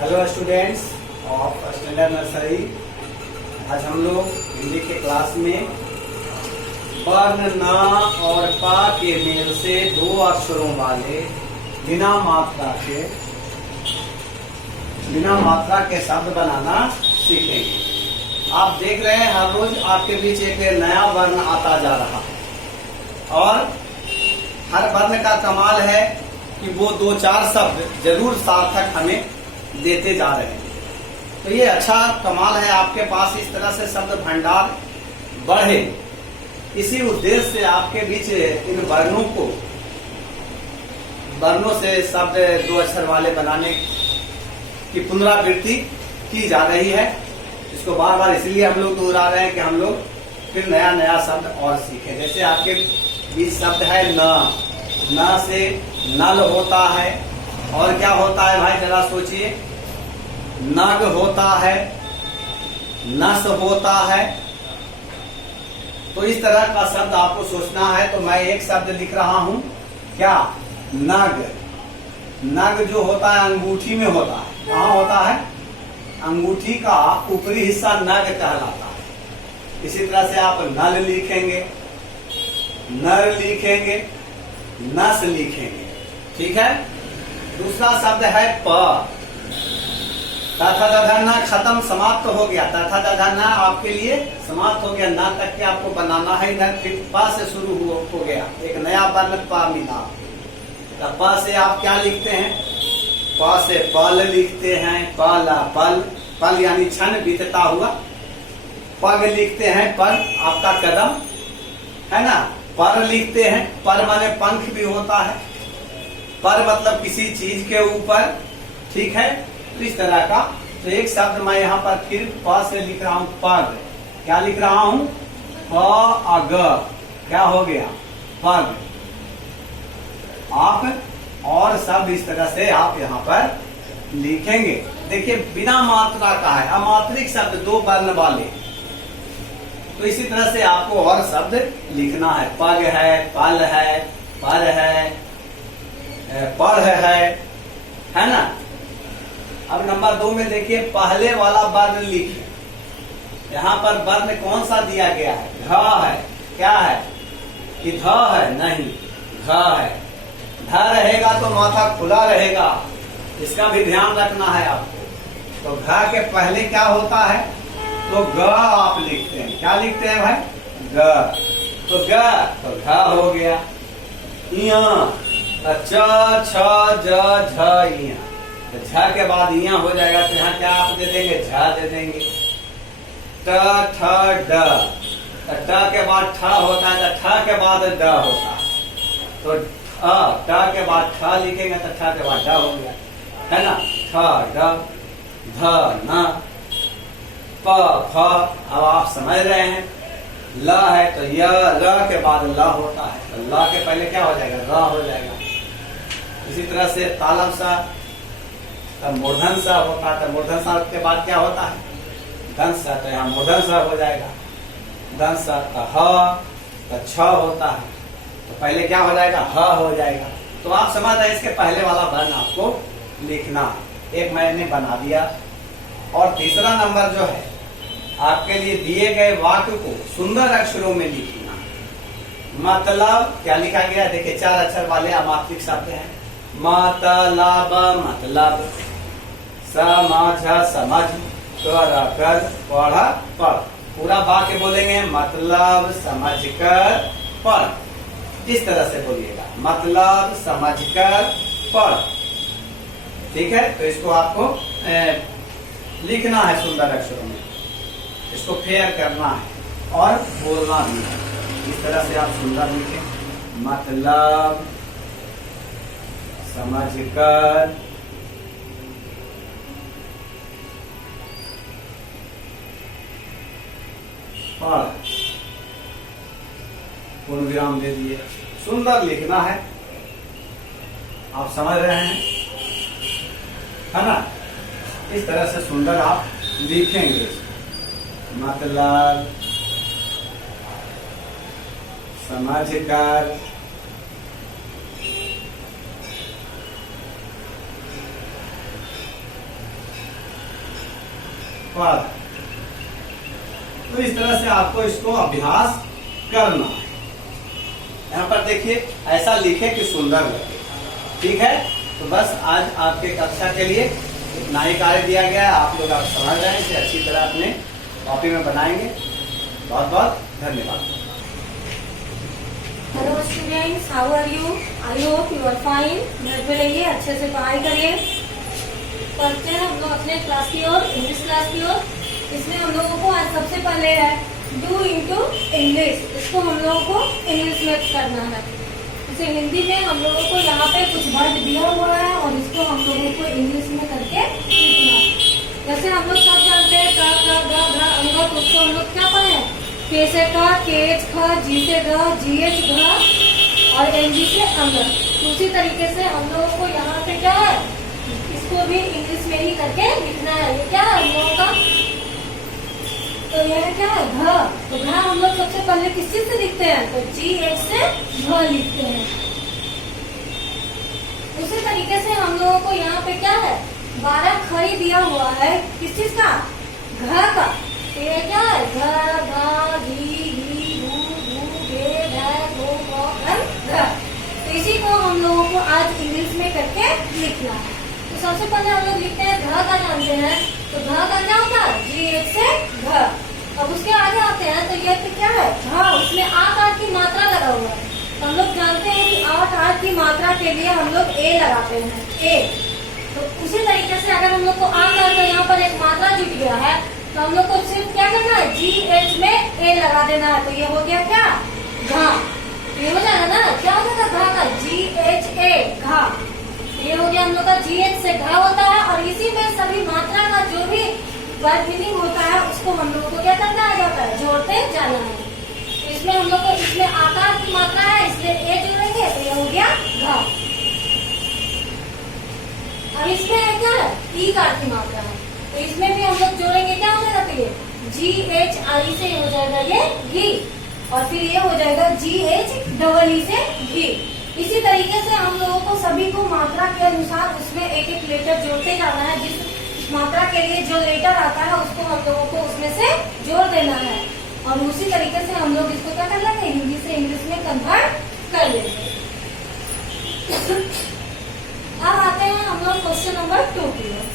Hello students of standard nursery. आज हम लोग हिंदी के क्लास में वर्ण न और पा के मेल से दो अक्षरों वाले बिना मात्रा के शब्द बनाना सीखेंगे। आप देख रहे हैं हर रोज आपके बीच एक नया वर्ण आता जा रहा है और हर वर्ण का कमाल है कि वो दो चार शब्द जरूर सार्थक हमें देते जा रहे हैं। तो ये अच्छा कमाल है, आपके पास इस तरह से शब्द भंडार बढ़े। इसी उद्देश्य से आपके बीच इन वर्णों से शब्द दो अक्षर वाले बनाने की पुनरावृत्ति की जा रही है। इसको बार बार इसलिए हम लोग दोहरा रहे हैं कि हम लोग फिर नया नया शब्द और सीखें। जैसे आपके बीच शब्द है न से नल होता है, और क्या होता है भाई जरा सोचिए, नग होता है, नस होता है। तो इस तरह का शब्द आपको सोचना है। तो मैं एक शब्द लिख रहा हूं, क्या? नग। नग जो होता है अंगूठी में होता है। कहाँ होता है? अंगूठी का ऊपरी हिस्सा नग कहलाता है। इसी तरह से आप नल लिखेंगे, नर लिखेंगे, नस लिखेंगे। ठीक है। दूसरा शब्द है प। तथा दधना खत्म समाप्त हो गया। तथा दधना आपके लिए समाप्त हो गया। ना तक के आपको बनाना है, न फिर प से शुरू हो गया, एक नया वर्ण प मिला। तो प से आप क्या लिखते हैं? प से पल लिखते हैं, पल पल पल यानी क्षण बीतता हुआ। पग लिखते हैं, पग आपका कदम है ना। पर लिखते हैं, पर माने पंख भी होता है। पर मतलब किसी चीज के ऊपर। ठीक है। तो इस तरह का तो एक शब्द मैं यहाँ पर फिर प से लिख रहा हूँ, पग। क्या लिख रहा हूँ? प अग। क्या हो गया? पग। आप और शब्द इस तरह से आप यहाँ पर लिखेंगे। देखिए बिना मात्रा का है, अमात्रिक शब्द दो वर्ण वाले। तो इसी तरह से आपको और शब्द लिखना है। पग है, पल है, पर है, पढ़ है ना। अब नंबर 2 में देखिए पहले वाला वर्ण लिखिए। यहाँ पर वर्ण कौन सा दिया गया है? ध है। क्या है? कि ध है? नहीं, ध है। ध रहेगा तो माथा खुला रहेगा, इसका भी ध्यान रखना है आपको। तो घ के पहले क्या होता है? तो ग आप लिखते हैं। क्या लिखते हैं भाई? ग। तो ग तो घ हो गया। च छ ज झ इया। तो झ के बाद इया हो जाएगा। तो यहाँ क्या आप दे देंगे? झ दे देंगे। ट ठ ड। तो ट के बाद ठ होता है, तो ठ के बाद ड होता है। तो ट के बाद ठ लिखेंगे तो ठ के बाद ड हो गया, है ना। ठ ड ध न प फ। अब आप समझ रहे हैं। ल है तो य, ल के बाद ल होता है, तो ल के पहले क्या हो जाएगा? र हो जाएगा। इसी तरह से तालव सा, तब मूर्धन सा होता है, तो मूर्धन सा के बाद क्या होता है? दंस सा। तो यहाँ मूर्धन सा हो जाएगा। दंस सा का ह, तो छ होता है, तो पहले क्या हो जाएगा? ह हो जाएगा। तो आप समझ रहे हैं, इसके पहले वाला वर्ण आपको लिखना। एक मैंने बना दिया। और तीसरा नंबर जो है, आपके लिए दिए गए वाक्य को सुंदर अक्षरों में लिखना। मतलब क्या लिखा गया? देखिए 4 अक्षर वाले अमात्रिक शब्द हैं। मतलब, मतलब, समझ, समझ, कर, पढ़, पढ़। पूरा वाक्य बोलेंगे, मतलब समझकर पढ़। इस तरह से बोलिएगा, मतलब समझकर पढ़। ठीक है। तो इसको आपको लिखना है सुंदर अक्षरों में, इसको फेयर करना है और बोलना भी है। इस तरह से आप सुंदर लिखें, मतलब समझकर पढ़। पूर्ण विराम दे दिए। सुंदर लिखना है। आप समझ रहे हैं, है ना। इस तरह से सुंदर आप लिखेंगे। मतलब समझकर पढ़। तो इस तरह से आपको इसको अभ्यास करना है। यहाँ पर देखिए ऐसा लिखे कि सुंदर लगे। ठीक है, तो बस आज आपके कक्षा के लिए इतना ही कार्य दिया गया है। आप लोग समझ रहे हैं, इसे अच्छी तरह अपने कॉपी में बनाएंगे। बहुत बहुत धन्यवाद। Hello students, how are you? I hope you are fine. घर पे रहिए, अच्छे से पढ़ाई करिए। पढ़ते हैं हम लोग अपने क्लास की ओर, इंग्लिश क्लास की ओर। इसमें हम लोगों को आज सबसे पहले है डू इनटू इंग्लिश। इसको हम लोगों को इंग्लिश में करना है। इसे हिंदी में हम लोगों को यहाँ पे कुछ वर्ड दिया हुआ है और इसको हम लोगों को इंग्लिश में करके लिखना है। जैसे हम लोग सब जानते हैं का, ग, घ, अंग, तो उसको हम लोग क्या पढ़े हैं? के से का, केच ख, जी से घ, जीएच घ और एनजी से अंग। तो उसी तरीके से हम लोगों को यहाँ पे क्या है, इसको भी इंग्लिश में ही करके लिखना है। ये क्या है हम लोगों का? तो यह क्या है? घ। तो घ हम लोग सबसे पहले किस चीज से लिखते हैं? तो GH से घ लिखते हैं। उसी तरीके से हम लोगों को यहाँ पे क्या है, 12 खड़ी दिया हुआ है। किस चीज का? घ का। तो ये क्या है? घ, घ, घी, घी, घू, घू, घे, घ, घो, घो, घ। तो इसी को हम लोगों को आज इंग्लिश में करके लिखना है। तो सबसे पहले हम लोग लिखते हैं घ का, जानते हैं। तो घ का क्या होता है? GH से घ। अब उसके आगे आते हैं तो ये क्या है? घ। उसमें आकार की मात्रा लगा हुआ है। तो हम लोग जानते हैं कि आकार की मात्रा के लिए हम लोग ए लगाते हैं, ए। तो उसी तरीके से अगर हम लोग को आकार का यहाँ पर एक मात्रा जुट गया है तो हम लोग को सिर्फ क्या करना है? GH में ए लगा देना है। तो ये हो गया क्या? घ। ये हो जाएगा ना? क्या हो जाएगा घ का? GHA, घ। ये हो गया हम लोग का GH से घ होता है। और इसी में सभी मात्रा का जो भी वर्ड मीनिंग होता है उसको हम लोग को क्या करना आ जाता है? जोड़ते जाना है। तो इसमें हम लोग को इसमें आकार की मात्रा है, इसलिए ए जोड़ेंगे तो ये हो गया घ। अब इसमें है क्या है? ई कार की मात्रा है। तो इसमें भी हम लोग जोड़ेंगे, क्या हो जाएगा? तो ये GHI से हो जाएगा ये घी। और फिर ये हो जाएगा GHEE से घी। इसी तरीके से हम लोगों को सभी को मात्रा के अनुसार उसमें एक एक लेटर जोड़ते जाना है। जिस मात्रा के लिए जो लेटर आता है उसको हम लोगों को उसमें से जोड़ देना है। और उसी तरीके से हम लोग इसको क्या कर लेंगे? हिंदी से इंग्लिश में कन्वर्ट कर लेंगे। अब आते हैं हम लोग क्वेश्चन नंबर 2 की ओर।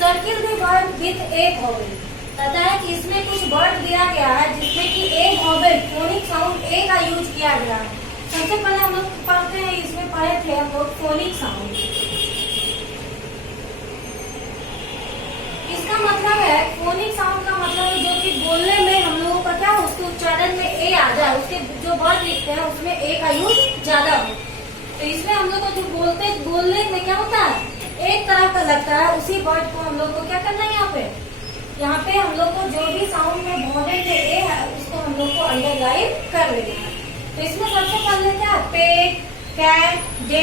Circle the word with a vowel. कहता है कि इसमें कुछ वर्ड दिया गया है जिसमें कि ए वॉवेल, फोनिक साउंड ए का यूज किया गया है। सबसे पहले हम लोग पढ़ते हैं, इसमें पढ़े थे हम लोग फोनिक साउंड। इसका मतलब है, फोनिक साउंड का मतलब है जो कि बोलने में हम लोगों का क्या, उसके उच्चारण में ए आ जाए, उसके जो वर्ड लिखते हैं उसमें ए का यूज ज्यादा हो। तो इसमें हम लोग को जो बोलने में क्या होता है, एक तरह का लगता है। उसी वर्ड को हम लोग को क्या करना है, यहाँ पे हम लोग को जो भी साउंड में वॉवेल में ए है उसको हम लोग को अंडरलाइन कर लेना है। तो इसमें सबसे पहले क्या है, पेट, कैट, डे,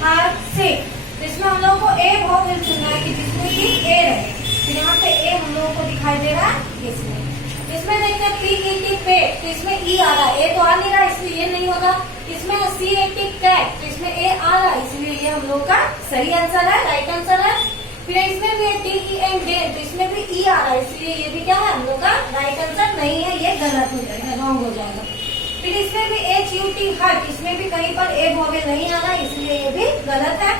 हार्ट, सिक। तो इसमें हम लोग को ए वॉवेल चुनना है कि जिसमें कि ए रहे। तो यहाँ पे ए हम लोगों को दिखाई दे रहा है इसमें देखते हैं PET पेट, तो इसमें ई आ रहा है, ए तो आ नहीं रहा इसलिए ये नहीं होगा। इसमें CAT कैट, तो इसमें ए आ रहा है इसलिए ये हम लोग का सही आंसर है, राइट आंसर है। फिर इसमें भी DEN डे, तो इसमें भी ई आ रहा है इसलिए ये भी क्या है हम लोग का राइट आंसर नहीं है, ये गलत हो जाएगा, रॉन्ग हो जाएगा। फिर इसमें भी HUT हट, इसमें भी कहीं पर ए वॉवेल नहीं आ रहा इसलिए ये भी गलत है।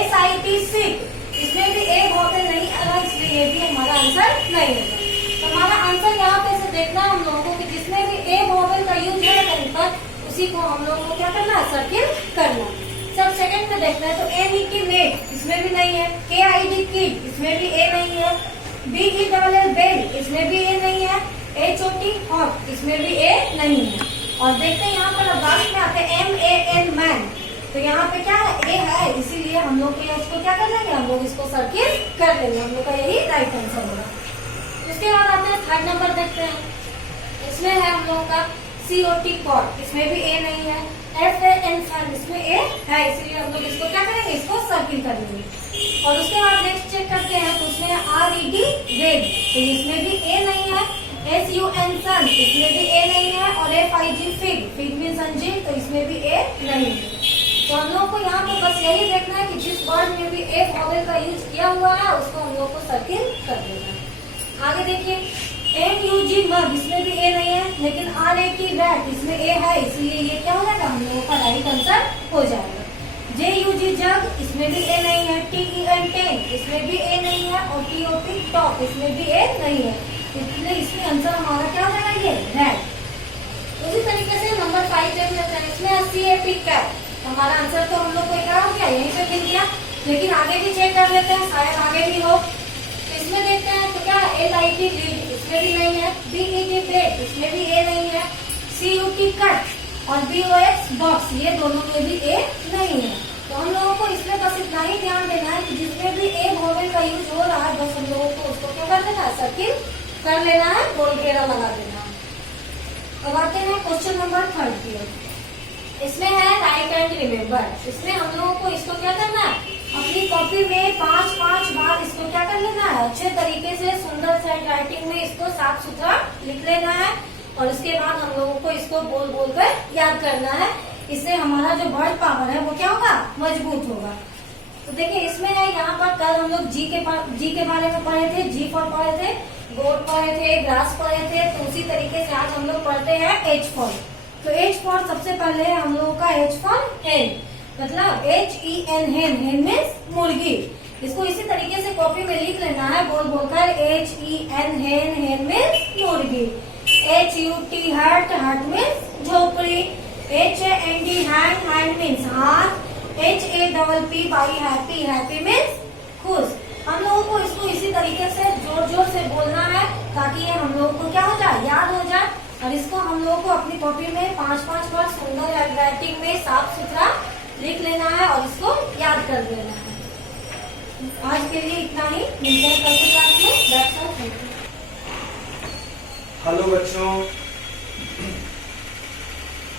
SIT सिक, इसमें भी ए वॉवेल नहीं आ रहा इसलिए ये भी हमारा आंसर नहीं होगा। तो हमारा आंसर यहाँ पे से देखना है हम लोगों को कि जिसमें भी ए वॉवेल का यूज है कहीं पर उसी को हम लोगों को क्या करना है, सर्किल करना। सब सेकंड में देखना है तो MET मेड, इसमें भी नहीं है। KID किड, इसमें भी ए नहीं है। BELL बेल, इसमें भी ए नहीं है। HOT हॉट, इसमें भी ए नहीं है। और देखते हैं यहाँ पर लास्ट में आते हैं MAN मैन, तो यहाँ पे क्या है, ए है इसीलिए हम लोग इसको क्या कर लेंगे, हम लोग इसको सर्किल कर लेंगे, हम लोग का यही राइट आंसर होगा। उसके बाद आते हैं थर्ड नंबर देखते हैं। इसमें है हम लोगों का COT कॉट, इसमें भी ए नहीं है। FAN फैन, इसमें ए है इसीलिए हम लोग इसको क्या करेंगे, इसको सर्किल कर लेंगे। और उसके बाद नेक्स्ट चेक करते हैं तो उसमें RED रेड, तो इसमें भी ए नहीं है। SUN सन, इसमें भी ए नहीं है। और FIG फिग, फिग मीन्स अंजीर, तो इसमें भी ए नहीं है। तो हम लोग को यहाँ पे बस यही देखना है कि जिस वर्ड में भी ए वॉवेल का यूज किया हुआ है उसको हम लोग को सर्किल कर देना है। आगे देखिए NUG मग, इसमें भी ए नहीं है, लेकिन RAT रैट, इसमें ए है, इसलिए ये क्या हो जाएगा, हम लोगों का राइट आंसर हो जाएगा। JUG जग, इसमें भी ए नहीं है। TEN टेन, इसमें भी ए नहीं है। और TOP टॉप, इसमें भी ए नहीं है, इसलिए इसमें आंसर हमारा क्या हो जाएगा, ये रैट। उसी तरीके से नंबर 5 देख लेते हैं। इसमें CAP कैप, हमारा आंसर तो हम लोग को क्या हो गया, यहीं पे मिल गया, लेकिन आगे भी चेक कर लेते हैं, शायद आगे भी हो। तो इसमें देखते हैं तो क्या LIT लीड, इसमें भी नहीं है। BET बेट, इसमें भी ए नहीं है। CUT कट और BOX बॉक्स, ये दोनों में भी ए नहीं है। तो हम लोगों को इसमें बस इतना ही ध्यान देना है कि जिसमें भी ए वोवेल का यूज हो रहा है, बस हम लोगों को उसको क्या कर देना है, सर्किल कर लेना है, गोल घेरा लगा देना है। अब आते हैं क्वेश्चन नंबर 3 की। इसमें है राइट एंड रिमेम्बर। इसमें हम लोगों को इसको क्या करना है, अपनी कॉपी में 5-5 बार इसको क्या कर लेना है, अच्छे तरीके से सुंदर से राइटिंग में इसको साफ सुथरा लिख लेना है। और उसके बाद हम लोगों को इसको बोल बोल कर याद करना है। इससे हमारा जो वर्ड पावर है वो क्या होगा, मजबूत होगा। तो देखिए इसमें है, यहाँ पर कल हम लोग जी के बारे में पढ़े थे, जी फॉर पढ़े थे, गोट पढ़े थे, ग्रास पढ़े थे। तो उसी तरीके से आज हम लोग पढ़ते हैं एच फॉर। तो एच फॉर सबसे पहले है हम लोगों का एच फॉर हेन, मतलब HEN, हेन मीन्स मुर्गी। इसको इसी तरीके से कॉपी में लिख लेना है, बोल बोलकर HEN, हेन मीन्स मुर्गी। HUT हट, हट मीन्स झोपड़ी। HAND हैंड, हैंड मीन्स हाथ। HAPPY हैप्पी, हैप्पी मीन्स खुश। हम लोगों को इसको इसी तरीके से जोर जोर से बोलना है ताकि ये हम लोगों को क्या हो जाए, याद हो जाए। और इसको हम लोगों को अपनी कॉपी में 5-5 बार सुंदर राइटिंग में साफ सुथरा लिख लेना है और इसको याद कर देना है। आज के लिए इतना ही, मिलते हैं कल के क्लास में। That's all, thank you. Hello बच्चों,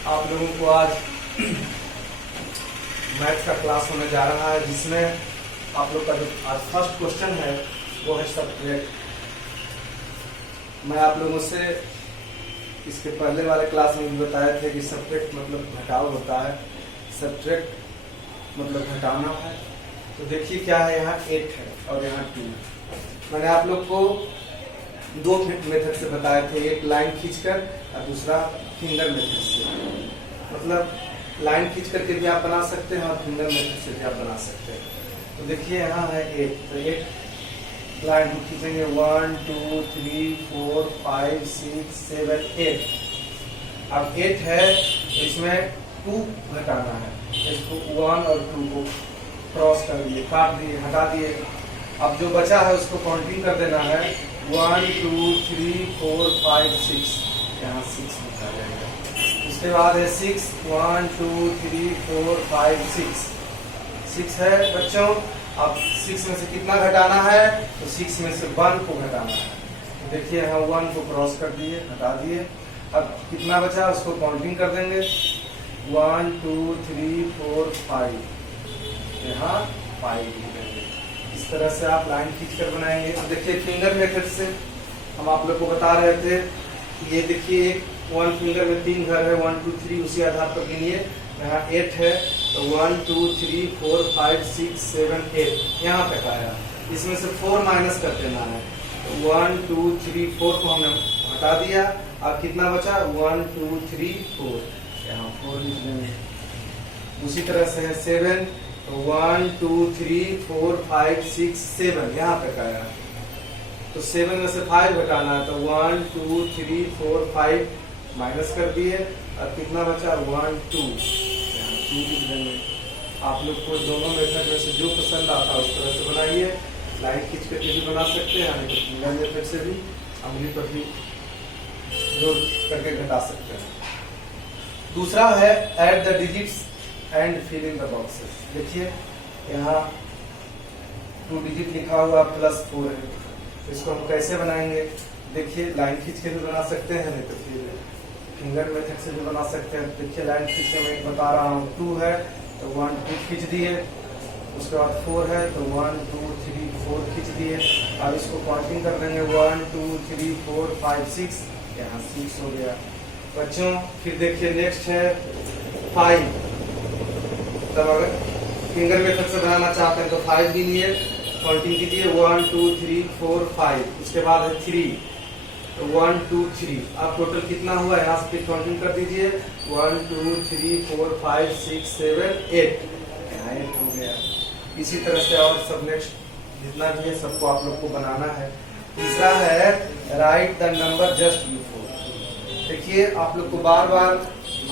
आप लोगों को आज मैथ का क्लास होने जा रहा है, जिसमें आप लोग का जो आज फर्स्ट क्वेश्चन है वो है सब्ट्रैक्ट। मैं आप लोगों से इसके पहले वाले क्लास में भी बताए थे कि सब्ट्रैक्ट मतलब घटाव होता है, सब्ट्रैक्ट मतलब घटाना है। तो देखिए क्या है, यहाँ 8 है और यहाँ 2 है। मैंने आप लोग को 2 मेथड से बताए थे, एक लाइन खींचकर और दूसरा फिंगर मेथड से। मतलब लाइन खींच करके भी आप बना सकते हैं और फिंगर मेथड से भी आप बना सकते हैं। तो देखिए यहाँ है 8, तो 8 लाइन हम खींचेंगे, 1 2 3 4 5 6 7 8। अब 8 है, इसमें 2 घटाना है, इसको 1 और 2 को क्रॉस कर दिए, काट दिए, हटा दिए। अब जो बचा है उसको काउंटिंग कर देना है, 1 2 3 4 5 6, यहाँ 6 लिखा जाएगा। उसके बाद है 6, 1 2 3 4 5 6 है बच्चों। अब 6 में से कितना घटाना है, तो 6 में से 1 को घटाना है। तो देखिए यहाँ 1 को क्रॉस कर दिए, हटा दिए। अब कितना बचा उसको काउंटिंग कर देंगे, 1 2 3 4 5, यहाँ 5 लिखेंगे। इस तरह से आप लाइन खींच कर बनाएंगे। तो देखिए फिंगर मेथड से हम आप लोग को बता रहे थे, ये देखिए 1 फिंगर में 3 घर है, 1 2 3 उसी आधार पर गिनिए। यहाँ 8 है, तो 1 2 3 4 5 6 7 8 यहाँ तक आया। इसमें से 4 माइनस कर देना है, तो 1 2 3 4 को हमने हटा दिया। अब कितना बचा, 1 2 3 4, यहाँ 4 लिख लेंगे। उसी तरह से है 7, तो 1 2 3 4 5 6 7 यहाँ तक आया। तो 7 में से 5 घटाना है, तो 1 2 3 4 5 माइनस कर दिए। और कितना बचा, 1 2, यहाँ 2 लिख देंगे। आप लोग को दोनों मेथड में से जो पसंद आता है उस तरह से बनाइए। लाइन खींच करके भी बना सकते हैं, यानी कि फिंगर मेथड से भी अंगुली पर भी जोड़ करके घटा सकते हैं। दूसरा है add the digits and fill in the boxes. देखिए यहाँ 2 डिजिट लिखा हुआ +4 है, इसको हम कैसे बनाएंगे, देखिए लाइन खींच के भी बना सकते हैं, नहीं तो फिर फिंगर मेथड से भी बना सकते हैं। देखिए लाइन खींच के मैं बता रहा हूँ, 2 है तो 1 2 खींच दिए। उसके बाद 4 है तो 1 2 3 4 खींच दिए। अब इसको काउंटिंग कर देंगे, 1 2 3 4 5 6, यहाँ 6 हो गया बच्चों। फिर देखिए नेक्स्ट है 5, तब अगर फिंगर मेथड से बनाना चाहते हैं तो 5 गिनिए, काउंटिंग कीजिए 1 2 3 4 5, उसके बाद है 3, तो 1 2 3, अब टोटल कितना हुआ यहाँ से फिर काउंटिंग कर दीजिए 1 2 3 4 5 6 7 8, यहाँ 8 हो गया। इसी तरह से और सब नेक्स्ट जितना भी है सबको आप लोग को बनाना है। तीसरा है write the number just before. देखिए आप लोग को बार बार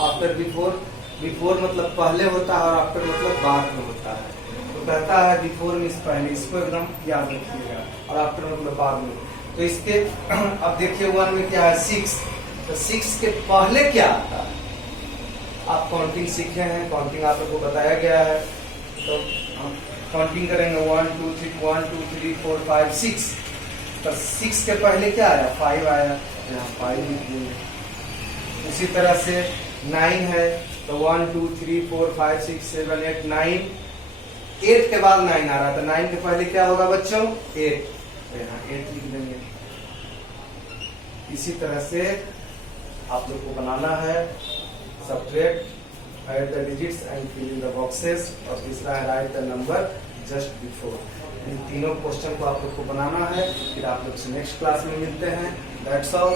आफ्टर बिफोर, बिफोर मतलब पहले होता है और आफ्टर मतलब बाद में होता है। तो कहता है बिफोर मीन्स पहले, इसको एकदम याद रखिएगा, और आफ्टर मतलब बाद में। तो इसके अब देखिए 1 में क्या है 6, तो 6 के पहले क्या आता है? आप काउंटिंग सीखे हैं, काउंटिंग आप लोग को बताया गया है, तो हम काउंटिंग करेंगे 1 2 3 4 5 6, तो 6 के पहले क्या आया 5 आया, यहाँ 5 लिख देंगे। उसी तरह से 9 है, तो 1 2 3 4 5 6 7 8 9, 8 के बाद 9 आ रहा था, 9 के पहले क्या होगा बच्चों 8, तो यहाँ 8 लिख देंगे। इसी तरह से आप लोग को बनाना है subtract, add the digits and fill in the boxes, और तीसरा है write the number just before. इन तीनों क्वेश्चन को आप लोग को बनाना है। फिर आप लोग से नेक्स्ट क्लास में मिलते हैं। That's all.